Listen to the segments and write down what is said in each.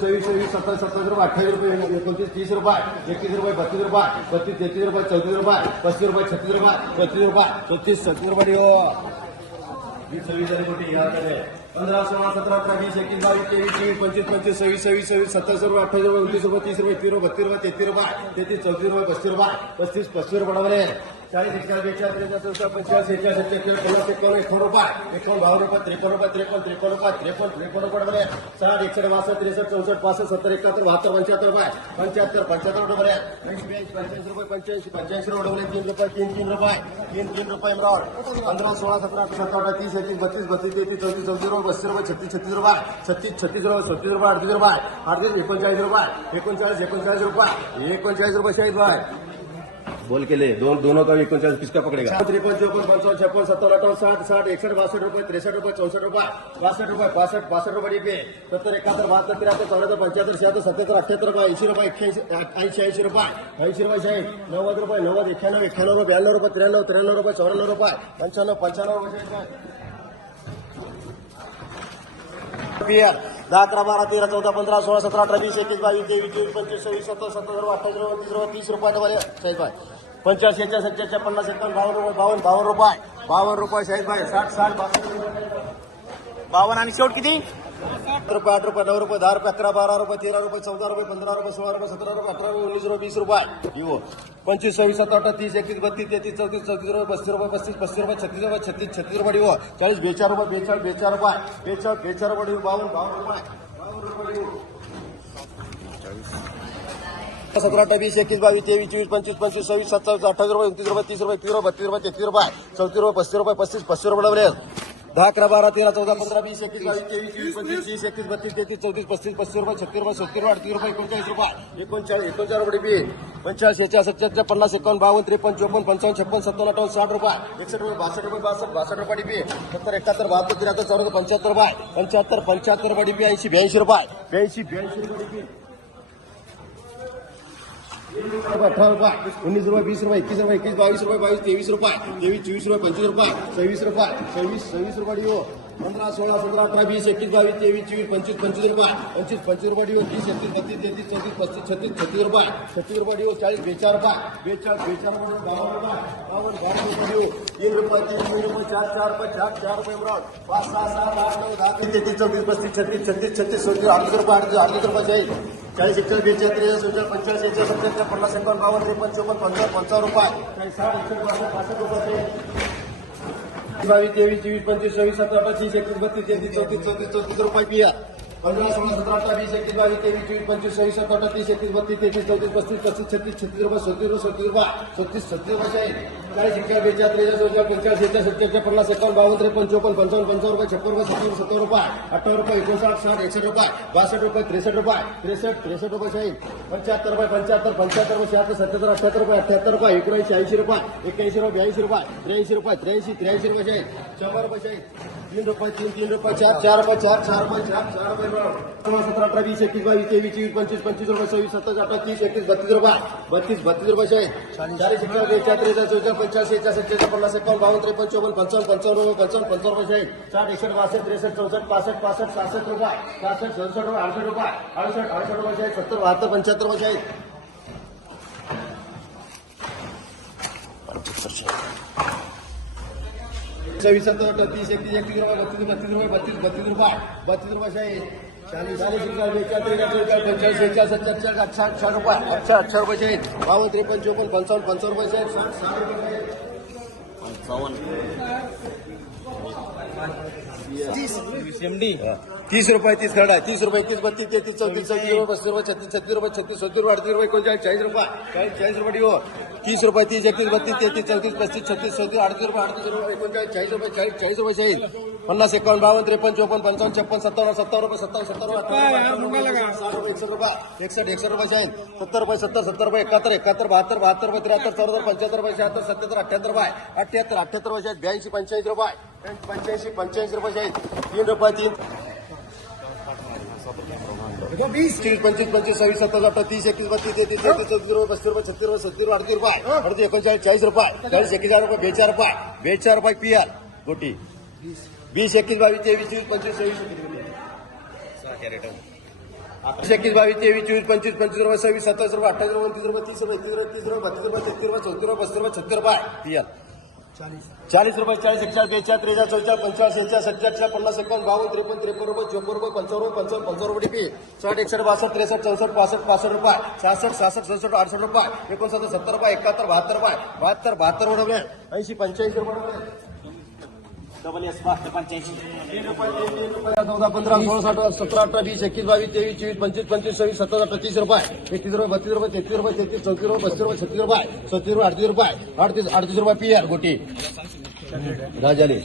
सव्वीस सव्वीस सत्तावीस सत्तावीस रुपये अठ्ठावीस रुपये एकोणतीस तीस रुपये एकतीस रुपये बत्तीस रुपये बत्तीस तेहतीस रुपये चौतीस रुपये पस्तीस रुपये छत्तीस रुपये बत्तीस रुपये चौतीस सत्तीस रुपये वीस सव्वीस आणि कोटी याकडे पंधरा सोळा सतरा अठरा वीस एकवीस बावीस तेवीस चोवीस पंचवीस पंचवीस सव्वीस सव्वीस सव्वीस सत्तावीस रुपये अठ्ठावीस रुपये उनतीस रुपये तीस रुपये तीस रुपये बत्तीस रुपये तेहतीस रुपये तेहतीस चौतीस रुपये पस्तीस रुपये पस्तीस पस्तीस रुपये बरोबर आहे. चाळीस एकचाळीस बेचाळीस त्रेचाळीस चौसष्ट पंचेचाळीस शेहेचाळीस सत्तेचाळीस पन्नास एकावन्न एकावन्न रुपये. एकावन्न बावन्न रुपये त्रेपन्न रुपये त्रेपन्न त्रेपन्न रुपये त्रेपन्न त्रेपन्न रुपये बरोबर साठ एकसष्ट बासष्ट त्रेसष्ट चौसष्ट पासष्ट सत्तर एकाहत्तर बहात्तर पंच्याहत्तर रुपये. पंच्याहत्तर पंच्याहत्तर रुपये बरोबर आहे ऐंशी ब्याऐंशी पंच्याऐंशी रुपये पंच्याऐंशी पंच्याऐंशी रुपये बरोबर तीन रुपये तीन तीन रुपये तीन तीन रुपये इम्रान पंधरा सोळा सतरा अठरा तीस एकतीस बत्तीस बत्तीस तेहतीस चौतीस चौतीस रुपये बस्तीस रुपये छत्तीस छत्तीस रुपये छत्तीस छत्तीस रुपये छत्तीस रुपये अडतीस रुपये अडतीस एकोणचाळीस रुपये एकोणचाळीस एकोणचाळीस रुपये एकोणचाळीस रुपये शाहीद रुपये. बोल के लिए। दोन दोनों का भी एकोणचाळीस किसका पकडेगा? त्रेपन्न चौपन्न पंचावन्न छप्पन सत्तर अठावन साठ साठ इकसठ बासष्ट रुपये त्रेसष्ट रुपये चौसठ रुपये बासठ रुपये पासष्ट बासठ रुपये डीपे सत्तर एकाहत्तर बहत्तर तिरहत्तर चौहत्तर पंच्याहत्तर छिहत्तर सत्तर अठ्याहत्तर रुपये ऐंशी रुपये एक्क्याऐंशी ऐंशी ऐंशी रुपये ऐंशी रुपये शाहीद नव्वद रुपये नव्वद एक्क्याण्णव एक्क्याण्णव ब्याण्णव रुपये त्र्याण्णव त्र्याण्णव रुपये चौऱ्याण्णव रुपये पंच्याण्णव पंच्याण्णव रुपये दहा अकरा बारा तेरा चौदा पंधरा सोळा सतरा अठरा वीस एकवीस बावीस तेवीस चोवीस पंचवीस सव्वीस सत्तर सत्तर अठ्ठावीस रुपये तीस रुपये तीस रुपये डबल शाहीद भाई. पंच्याऐंशी एकशे सत्याऐंशी पन्नास एकावन्न बावन्न रुपये बावन्न बावन्न रुपये. बावन्न रुपये साहेब भाई. साठ साठ बावन्न बावन्न आणि शेवट किती? आठ रुपये आठ रुपये नऊ रुपये दहा रुपये अकरा बारा रुपये तेरा रुपये चौदा रुपये पंधरा रुपये सोळा रुपये सतरा रुपये अठरा रुपये उन्नीस रुपये वीस रुपये. हो पंचवीस सव्वीस सत्तर तीस एकतीस बत्तीस तेहतीस चौतीस चौतीस रुपये पस्तीस रुपये पस्तीस पस्तीस रुपये छत्तीस रुपये छत्तीस छत्तीस रुपये हो चाळीस बेचार रुपये बेचाळ बेचार रुपये बेचाळ बेचार रुपये देऊ बावन्न बावन्न रुपये बावन्न रुपये सतरा अठरा वीस एकवीस बावीस तेवीस चोवीस पंचवीस पंचवीस सव्वीस सत्तावीस अठ्ठावीस रुपये उनतीस रुपये तीस रुपये तीस रुपये बत्तीस रुपये तेहतीस रुपये चौतीस रुपये पस्तीस रुपये पस्तीस पस्तीस रुपये बरोबर दहा अकरा बारा तेरा चौदा पंधरा वीस एकवीस बावीस तेवीस चोवीस पंचवीस तीस एकतीस बत्तीस तेहतीस चौतीस पस्तीस पस्तीस रुपये छत्तीस रुपये सत्तर रुपये अडतीस रुपये एकोणचाळीस रुपये. एकोणचाळीस एकोणचाळीस रुपये बी पंचाळीस एचाळीस सत्याहत्तर पन्नास एकावन्न बावन्न त्रेपन्न चोपन्न पंचावन्न छप्पन सत्तावन्न अठ्ठावन्न साठ रुपये. एकसष्ट रुपये बासष्ट रुपये बासष्ट बासष्ट रुपये डीपी. सत्तर एकाहत्तर बहात्तर त्र्याहत्तर चौऱ्याहत्तर पंच्याहत्तर रुपये. पंच्याहत्तर पंच्याहत्तर रुपये डीपी ऐंशी ब्याऐंशी रुपये. ब्याऐंशी ब्याऐंशी रुपये डीपी. अठरा रुपये उन्नीस रुपये वीस रुपये इक्कीस रुपये इक्कीस बावीस रुपये बावीस तेवीस रुपये तेवीस चोवीस रुपये पंचवीस रुपये सव्वीस रुपये सव्वीस सव्वीस रुपये डिओ पंधरा सोळा सतरा अठरा वीस एकवीस बावीस तेवीस चोवीस पंचवीस पंचवीस रुपये पंचवीस पंचवीस रुपये डिओ तीस एकतीस बत्तीस तेहतीस चौतीस पस्तीस छत्तीस छत्तीस रुपये छत्तीस रुपये डिओ चाळीस बेचार रुपये बेचाळ बेचार रुपये बावन्न रुपये बावन्न बावन्न रुपये डिओ तीन रुपये तीन तीन रुपये चार चार रुपये चार चार रुपये बरोबर. पाच सहा सात आठ नऊ दहा तेहतीस चौतीस पस्तीस छत्तीस छत्तीस छत्तीस चौतीस अडतीस रुपये अडतीस अडतीस रुपये जाईल चाळीस एकशे बेचाळीस त्रेचाळीस चौचाळीस पंचेचाळीस एकचाळीस सत्याहत्तर पन्नास एकावन्न बावन्न त्रेपन्न चौपन्न पंचावन्न पंचावन्न रुपये साठ एकसष्ट बासष्ट पासष्ट रुपये बावीस तेवीस चोवीस पंचवीस सव्वीस सतरा अठरा तीस एकतीस बत्तीस तेहतीस चौतीस चौतीस चौतीस रुपये पिया पंधरा सोळा सतरा अठरा वीस एकतीस बावीस तेवीस चोवीस पंचवीस सव्वीस सतरा अठरा तीस एकतीस बत्तीस तेहतीस चौतीस पस्तीस पस्तीस छत्तीस छत्तीस रुपये सत्तीस रुपये सत्तीस रुपये सत्तीस छत्तीस रुपये चाळीस एकचाळीस बेचाळीस त्रेचाळीस चौचाळीस पंचेचाळीस एकचाळीस सत्तेचाळीस पन्नास एकावन्न बावन्न त्रेपन्न चौपन्न पंचावन्न पंचावन्न रुपये छप्पन रुपये सत्तावन्न सत्तर रुपये अठ्ठावन्न रुपये एकोणसाठ साठ एकसष्ट रुपये बासष्ट रुपये त्रेसष्ट रुपये त्रेसष्ट त्रेसष्ट रुपये शाही पंच्याहत्तर रुपये पंच्याहत्तर पंच्याहत्तर रुपये शहात्तर सत्याहत्तर अठ्याहत्तर रुपये अठ्याहत्तर रुपये एकोणऐंशी ऐंशी रुपये एक्क्याऐंशी रुपये ब्याऐंशी रुपये त्र्याऐंशी रुपये त्र्याऐंशी त्र्याऐंशी रुपये शाही शंभर रुपये शाही तीन रुपये तीन तीन रुपये चार चार रुपये चार चार रुपये चार चार रुपये सोळा सतरा अठरा वीस एकवीस बावीस तेवीस चोवीस पंचवीस पंचवीस रुपये सव्वीस सत्तावीस अठरा तीस एकतीस बत्तीस रुपये बत्तीस बत्तीस रुपये शाही चाळीस एकशे बेचाळीस त्रेचाळीस चौदा पंच्याऐंशी एकशे सत्तेचाळीस पन्नास एकावन्न बावन्न त्रेपन्न चौपन्न पंचावन्न पंचावन्न रुपये पंचावन्न पंचावन्न रुपये शाही साठ एकसष्ट बासष्ट त्रेसष्ट चौसष्ट पासष्ट पासष्ट सहासष्ट रुपये सहासष्ट सदुसष्ट रुपये अडसष्ट रुपये अडसष्ट अडसष्ट रुपये शाही सत्तर बहात्तर पंच्याहत्तर रुपये शाही सव्वीस सत्तर अठरा तीस एकतीस एकतीस रुपये बत्तीस बत्तीस रुपये बत्तीस बत्तीस रुपये बत्तीस रुपये शाही चाळीस चाळीस रुपये बेचाळीस पंचाळीस शेहेचाळीस सत्याहत्तर अठरा अठरा रुपये अठरा अठरा रुपये शाही बावन्न त्रेपन्न चोपन्न पंचावन्न पंचावन्न रुपये शाही साठ साठ रुपये एमडी तीस रुपये तीस खरडा तीस रुपये तीस बत्तीस तेहतीस चौतीस चौतीस रुपये पस्तीस रुपये छत्तीस छत्तीस रुपये छत्तीस सत्तर रुपये अडतीस रुपये एकोणचाळीस चाळीस रुपये चाळीस चाळीस रुपये हो तीस रुपये तीस एकतीस बत्तीस तेहतीस चौतीस पस्तीस छत्तीस चौतीस अडतीस रुपये अडतीस रुपये एकोणचाळीस चाळीस रुपये चाळीस चाळीस रुपये चाळीस पन्नास एकावन्न बावन्न त्रेपन्न चोपन्न पंचावन्न छप्पन सत्तावन्न सत्तावन्न रुपये सत्तावन्न सत्तर रुपये साठ रुपये एकसष्ट रुपये एकसष्ट एकसष्ट रुपये चाळीस सत्तर रुपये सत्तर सत्तर रुपये एकाहत्तर एकाहत्तर बहात्तर बहात्तर रुपये त्र्याहत्तर चौऱ्याहत्तर पंच्याहत्तर रुपये शहात्तर सत्याहत्तर अठ्याहत्तर रुपये अठ्याहत्तर अठ्याहत्तर रुपये ब्याऐंशी पंच्याऐंशी रुपये पंच्याऐंशी पंच्याऐंशी रुपये चाळीस तीन रुपये तीन वीस चोवीस पंचवीस पंचवीस सव्वीस सत्तावीस अठरा तीस एकतीस बत्तीस तेहतीस तेहतीस चौतीस रुपये पस्तीस रुपये छत्तीस रुपये सत्तीस रुपये। अडतीस रुपये अडतीस एकोणचाळीस चाळीस रुपये। चाळीस एकवीस रुपये बेचार रुपये। बेचार रुपये पी आर गोटी वीस एकवीस बावीस तेवीस चोवीस पंचवीस सव्वीस एकवीस बावीस तेवीस चोवीस पंचवीस पंचवीस रुपये सव्वीस सत्तावीस रुपये अठ्ठावीस रुपये तीस रुपये तीस रुपये तीस रुपये तीस रुपये बत्तीस रुपये तेहतीस रुपये चौतीस रुपये पस्तीस रुपये छत्तीस रुपये। टियल चाळीस. रुपये चाळीस एकचाळीस बेचाळीस त्रेचाळीस चौचाळीस पंचाळीस शेहेचाळीस सत्याचाळीस पन्नास एकावन्न बावन्न त्रेपन्न त्रेपन्न रुपये चोपन्न रुपये पंचावन्न रुपये पंचावन्न पंचावन्न रुपये टिपी. साठ एकसष्ट बासष्ट त्रेसष्ट चौसष्ट पासष्ट पासष्ट रुपये. सहासष्ट सहासष्ट सदसष्ट अडुसष्ट रुपये. एकोणसत्तर सत्तर रुपये एकाहत्तर बहात्तर रुपये. बहात्तर बहात्तर रुपये ऐंशी पंच्याऐंशी रुपये डबल एस बहात्तर पंच्याऐंशी चौदा पंधरा सोळा साठ सतरा अठरा वीस एकवीस बावीस तेवीस चोवीस पंचवीस पंचवीस सव्वीस सत्तर अठरा रुपये एकतीस रुपये बत्तीस रुपये तेहतीस रुपये तेहतीस चौतीस रुपये पस्तीस रुपये छत्तीस रुपये सत्तीस रुपये अडतीस रुपये अडतीस अडतीस रुपये पी आर गोटी राजाले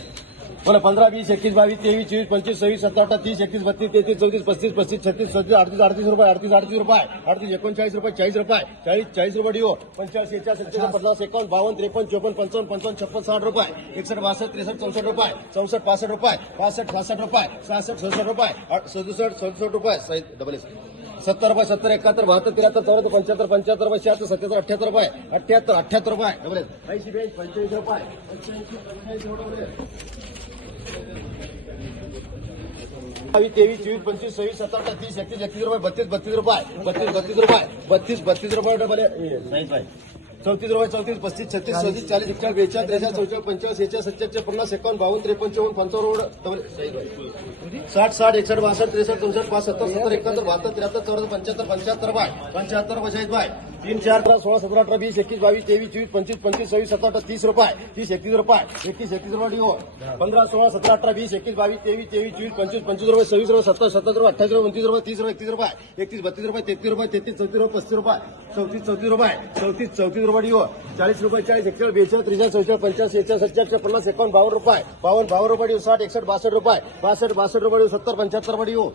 मला पंधरा वीस एकवीस बावीस तेवीस चोवीस पंचवीस सव्वीस अठरा तीस एकतीस बत्तीस तेहतीस चौतीस पस्तीस पस्तीस छत्तीस सत्तीस अडतीस अडतीस रुपये अडतीस अडतीस रुपये अडतीस एकोणचाळीस रुपये चाळीस रुपये चाळीस चाळीस रुपये डिओ पंचाळीस शेचाळीस पन्नास एकावन्न बावन्न त्रेपन्न चोपन्न पंचावन्न पंचावन्न छप्पन साठ रुपये एकसष्ट बासष्ट त्रेसष्ट चौसष्ट रुपये चौसष्ट पासष्ट रुपये पासष्ट सहासष्ट रुपये सहासष्ट सदुसष्ट रुपये सदुसष्ट सदुसष्ट रुपये डबल एस सत्तर रुपये सत्तर एकाहत्तर बहात्तर त्र्याहत्तर चौऱ्याहत्तर पंच्याहत्तर पंच्याहत्तर रुपये शहात्तर सत्याहत्तर अठ्याहत्तर रुपये अठ्याहत्तर अठ्याहत्तर रुपये. डबल ऐंशी बेचाळीस पंच्याऐंशी रुपये. पंच्याऐंशी बावीस तेवीस चोवीस पंचवीस सव्वीस सत्तर अठरा तीस एकतीस एकतीस रुपये बत्तीस बत्तीस रुपये. बत्तीस बत्तीस रुपये. बत्तीस बत्तीस रुपये डबल नाही भाई चौतीस रुपये चौतीस पस्तीस छत्तीस सव्वीस चाळीस एकचाळीस बेचाळीस त्रेचाळीस चौचाळीस पंचाळीस शेचाळीस सत्याचाळीस पन्नास एकावन्न बावन्न त्रेपन्न चौवन्न पंचावन्न साठ साठ एकसष्ट बासष्ट त्रेसष्ट चौसष्ट पाच सत्तर सत्तर एकाहत्तर बहात्तर त्र्याहत्तर चौऱ्याहत्तर पंच्याहत्तर पंच्याहत्तर बाय. पंच्याहत्तर पंचाळीस बाय. तीन चार अठरा सोळा सतरा अठरा वीस एकवीस बावीस तेवीस चोवीस पंचवीस पंचवीस सव्वीस सत्तर अठरा तीस रुपये तीस एकतीस रुपये एकतीस एकतीस रुपये डिओ. पंधरा सोळा सतरा अठरा वीस एकवीस बावीस तेवीस तेवीस चोवीस पंचवीस पंचवीस रुपये सव्वीस रुपये सत्तर सत्तर रुपये अठ्ठावीस रुपये पंचवीस रुपये तीस रुपये एकतीस रुपये एकतीस बत्तीस रुपये तेहतीस रुपये तेहतीस चौतीस रुपये पस्तीस रुपये चौतीस चौतीस रुपये चौतीस चौतीस रुपये डिओ. चाळीस रुपये चाळीस एकचाळीस बेचाळीस त्रेचाळीस चौचाळीस पंचाळीस शेचाळीस सत्तर पन्नास एकावन्न बावन्न रुपये बावन्न बावन्न रुपये डिओ साठ एकसष्ट बासष्ट रुपये बासष्ट बासष्ट रुपये सत्तर पंच्याहत्तर रुपये डिओ.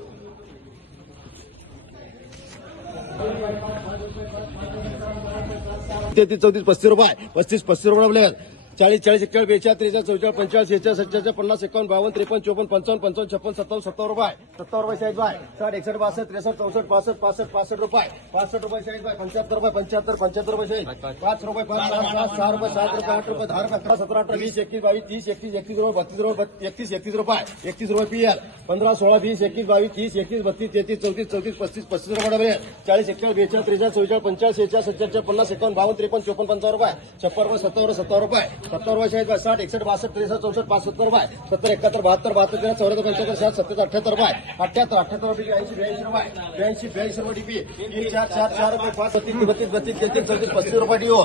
तेहतीस चौतीस पस्तीस रुपये पस्तीस पस्तीस रुपये आपल्या चाळीस चाळीस एक्केचाळीस बेचाळीस त्रेचाळीस चौचाळीस पंचाळीस शेचाळीस सत्याचाळीस पन्नास एकावन्न बावन्न त्रेपन्न चोपन्न पंचावन्न पंचावन्न छप्पन सत्तावन्न सत्तावन्न रुपये. सत्तावन्न रुपये शाहीद बाय. साठ एकसष्ट बासष्ट त्रेसष्ट चौसष्ट पासष्ट पासष्ट पासष्ट रुपये. पासष्ट रुपये शाहीद बाय. पंच्याहत्तर रुपये पंच्याहत्तर पंच्याहत्तर रुपये शाहीद पाच रुपये पाच सात सहा रुपये सात रुपये आठ रुपये दहा रुपये अकरा सतरा अठरा वीस एकवीस बावीस तीस एकतीस एकतीस रुपये बत्तीस रुपये एकतीस एकतीस रुपये एकतीस रुपये पी आर पंधरा सोळा वीस एकवीस बावीस तीस एकवीस बत्तीस तेहतीस चौतीस चौतीस पस्तीस पस्तीस रुपये डबे चाळीस एक्केचाळीस बेचाळीस त्रेचाळीस चौचाळीस पंचाळीस शेचाळीस सत्याचाळीस पन्नास एकावन्न बावन्न त्रेपन्न चोपन्न पंचावन्न रुपये. छप्पन रुपये सत्तर सत्तर रुपये. सत्तर वर्ष शाहीद साठ एकसष्ट बासष्ट त्रेसष्ट चौसष्ट पाच बाय. सत्तर एकाहत्तर बहात्तर बहात्तर तेरा चौऱ्याहत्तर पंच्याहत्तर सात सत्तर अठ्याहत्तर बाय. अठ्याहत्तर अठ्याहत्तर पैकी ऐंशी ब्याऐंशी रुपये ब्याऐंशी ब्याऐंशी रुपये डीपी. तीन चार चार चार रुपये पाच बत्तीस बत्तीस बत्तीस तेहतीस चौतीस पस्तीस रुपये डीओ.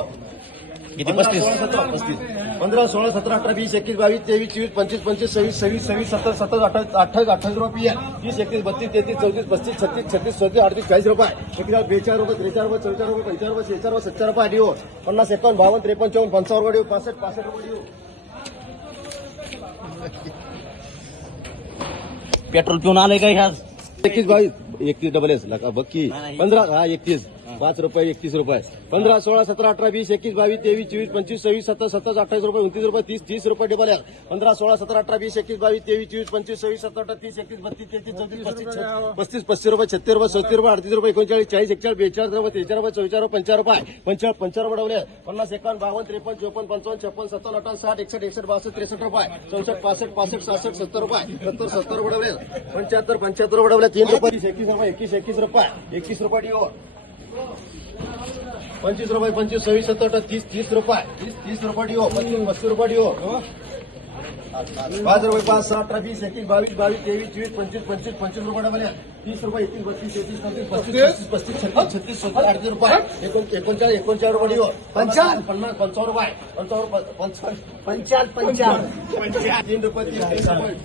किती? पस्तीस. पंधरा, सोळा, सतरा. पस्तीस. पंधरा सोळा सतरा अठरा वीस एकवीस बावीस तेवीस चोवीस पंचवीस पंचवीस सव्वीस सव्वीस सव्वीस सत्तर सत्तर अठ्ठावीस अठ्ठावीस अठ्ठावीस रुपये. तीस एकतीस बत्तीस तेहतीस चौतीस पस्तीस छत्तीस छत्तीस सत्तीस अडतीस चाळीस रुपये. एकवीस बेचार रुपये त्रेचार रुपये चौचार रुपये पंचार रुपये शेचार रुपये सत्तर रुपये डिओ पन्नास एकावन्न बावन्न त्रेपन्न चौवन्न पंचावन्न रुपये डिओ पासष्ट पासष्ट रुपये डिओ पेट्रोल पिऊन आलंय का ह्या एकतीस बावीस. एकतीस डबल एस लका बघ की. पंधरा हा एकतीस. पाच रुपये एकतीस रुपये. पंधरा सोळा सतरा अठरा वीस एकवीस बावीस तेवीस चोवीस पंचवीस सव्वीस सत्तर सत्तर अठ्ठावीस रुपये उनतीस रुपये तीस तीस रुपये डबल एस पंधरा सोळा सतरा अठरा वीस एकवीस बावीस तेवीस चोवीस पंचवीस सव्वीस सत्तर तीस एकतीस बत्तीस तेहतीस चौतीस पस्तीस पस्तीस पस्तीस रुपये छत्तीस रुपये सत्तीस रुपये अडतीस रुपये एकोणचाळीस चाळीस एकचाळीस बेचाळीस रुपये त्रेचाळीस रुपये चौचार रुपये पंचार रुपये पंचाळीस पंचार रुपये डबल पन्नास एकावन्न बावन्न त्रेपन्न चोपन्न पंचावन्न छप्पन सत्तावन्न अठ्ठावन्न साठ एकसष्ट एकसष्ट बासष्ट त्रेसष्ट रुपये चौसष्ट पासष्ट पासष्ट सहासष्ट सत्तर रुपये सत्तर सत्तर रुपये डबल पंच्याहत्तर पंच्याहत्तर रुपये डबल तीन रुपये एकवीस रुपये एकवीस एकवीस रुपये एकवीस रुपये डिओ पंचवीस रुपये पंचवीस सव्वीस सत्तर तीस तीस रुपये. तीस तीस रुपये डिओ पस्तीस पस्तीस रुपये डिओ पाच रुपये पाच सहा अठरा वीस एकवीस बावीस बावीस तेवीस चोवीस पंचवीस पंचवीस पंचवीस रुपये डबल तीस रुपये एकतीस बत्तीस तेहतीस चौतीस पस्तीस पस्तीस छत्तीस छत्तीस सत्तर अडतीस रुपये. एकोण एकोणचाळीस एकोणचाळीस रुपये पंचावन्न पन्नास पंचावन्न रुपये. पंचावन्न पंचावन्न. पंचाल पंचाल तीन रुपये तीस रुपये.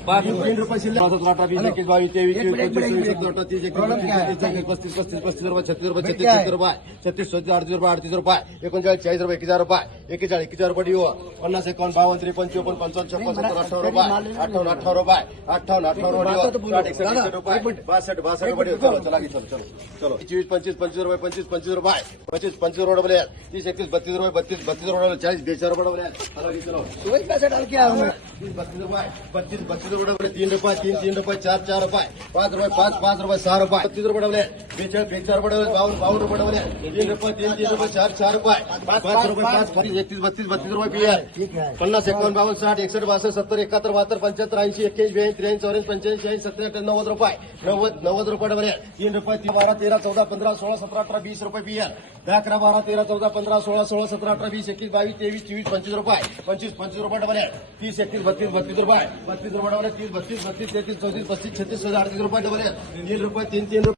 तीन रुपये शिल्लक. अठरा वीस एकवीस बावीस तेवीस चोवीस पंचवीस सव्वीस सत्तर अठरा तीस एकवीस पस्तीस पस्तीस पस्तीस रुपये छत्तीस रुपये छत्तीस छत्तीस रुपये छत्तीस छत्तीस अडतीस रुपये अडतीस रुपये एकोणचाळीस चाळीस रुपये एक हजार रुपये. एकेचाळीस एक हज़ार रुपये डिओ पन्नास एकावन्न बावन्न त्रेपन्न चोपन्न पंचावन्न छप्पन सत्तर अठ्ठावन्न रुपये अठ्ठावन्न अठ्ठावन्न रुपये अठ्ठावन्न अठ्ठावन्न रुपये साठ एकसष्ट एकसष्ट रुपये चलो चला चलो चलो चलो चोवीस पंचवीस पंचवीस रुपये पंचवीस पंचवीस रुपये पंचवीस पंचवीस रुपये डबल तीस एकतीस बत्तीस रुपये बत्तीस बत्तीस रुपये चाळीस बेचाळीस रुपये डबल चला तीस बत्तीस रुपये बत्तीस बत्तीस रुपये डबले तीन रुपये तीन तीन रुपये चार चार रुपये पाच रुपये पाच पाच रुपये सहा रुपये बत्तीस रुपये डबले बेचाळीस बेचाळीस रुपये डबले बावन्न बावन्न रुपये डबले तीन रुपये तीन तीन रुपये चार चार रुपये पाच रुपये पाच एकतीस बत्तीस बत्तीस रुपये पी आहे. ठीक पन्नास एकावन्न बावन्न साठ एकसष्ट बासष्ट सत्तर एकाहत्तर बहात्तर पंच्याहत्तर ऐंशी एक्क्याऐंशी ब्याऐंशी त्र्याऐंशी चौऱ्याऐंशी पंच्याऐंशी शहाऐंशी सत्तर अठ्ठ्याण्णव नव्वद रुपये. नव्वद नव्वद रुपये डबल तीन रुपये तीन बारा तेरा चौदा पंधरा सोळा सतरा अठरा वीस रुपये पी एल दहा अकरा बारा तेरा चौदा पंधरा सोळा सोळा सतरा अठरा वीस एकवीस बावीस तेवीस चोवीस पंचवीस रुपये. पंचवीस पंचवीस रुपये डबल तीस एकतीस बत्तीस बत्तीस रुपये. बत्तीस रुपये डबल तीस बत्तीस बत्तीस तेहतीस चौतीस पस्तीस छत्तीस अडतीस रुपये डबल तीन रुपये तीन तीन रुपये.